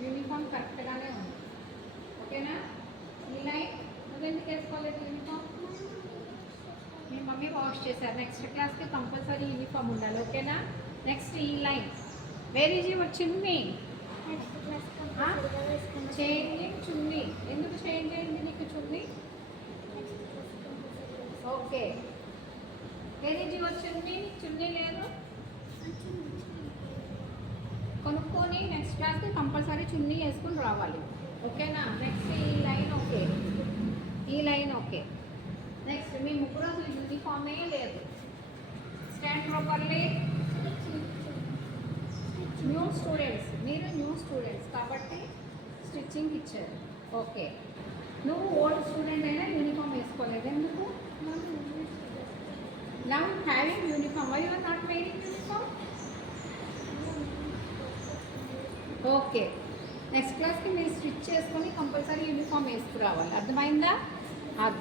Uniform కరెక్ట్గానే ఉంది. ఓకేనా? ఈ లైన్ నువ్వెందుకు వేసుకోలేదు యూనిఫామ్? మీ మమ్మీ వాష్ చేశారు. నెక్స్ట్ క్లాస్కి కంపల్సరీ యూనిఫామ్ ఉండాలి. ఓకేనా? నెక్స్ట్ ఈ line where is your chunni? Changing chunni. ఎందుకు చేంజ్ అయింది నీకు చున్నీ? Okay. Where is your chunni? చున్నీ లేదు. కొనుక్కొని నెక్స్ట్ క్లాస్కి కంపల్సరీ చున్నీ వేసుకుని రావాలి. ఓకేనా? నెక్స్ట్ ఈ లైన్ ఓకే, ఈ లైన్ ఓకే. నెక్స్ట్ మీ ముగ్గురు అసలు యూనిఫామే లేదు. Stand properly. న్యూ స్టూడెంట్స్, మీరు న్యూ స్టూడెంట్స్ కాబట్టి స్టిచ్చింగ్ ఇచ్చారు. ఓకే. నువ్వు ఓల్డ్ స్టూడెంట్ అయినా యూనిఫామ్ వేసుకోలేదు. ఎందుకు? Now having uniform, why you are not wearing uniform? Okay. Next క్లాస్కి మీరు స్టిచ్ చేసుకొని కంపల్సరీ యూనిఫామ్ వేసుకురావాలి. అర్థమైందా?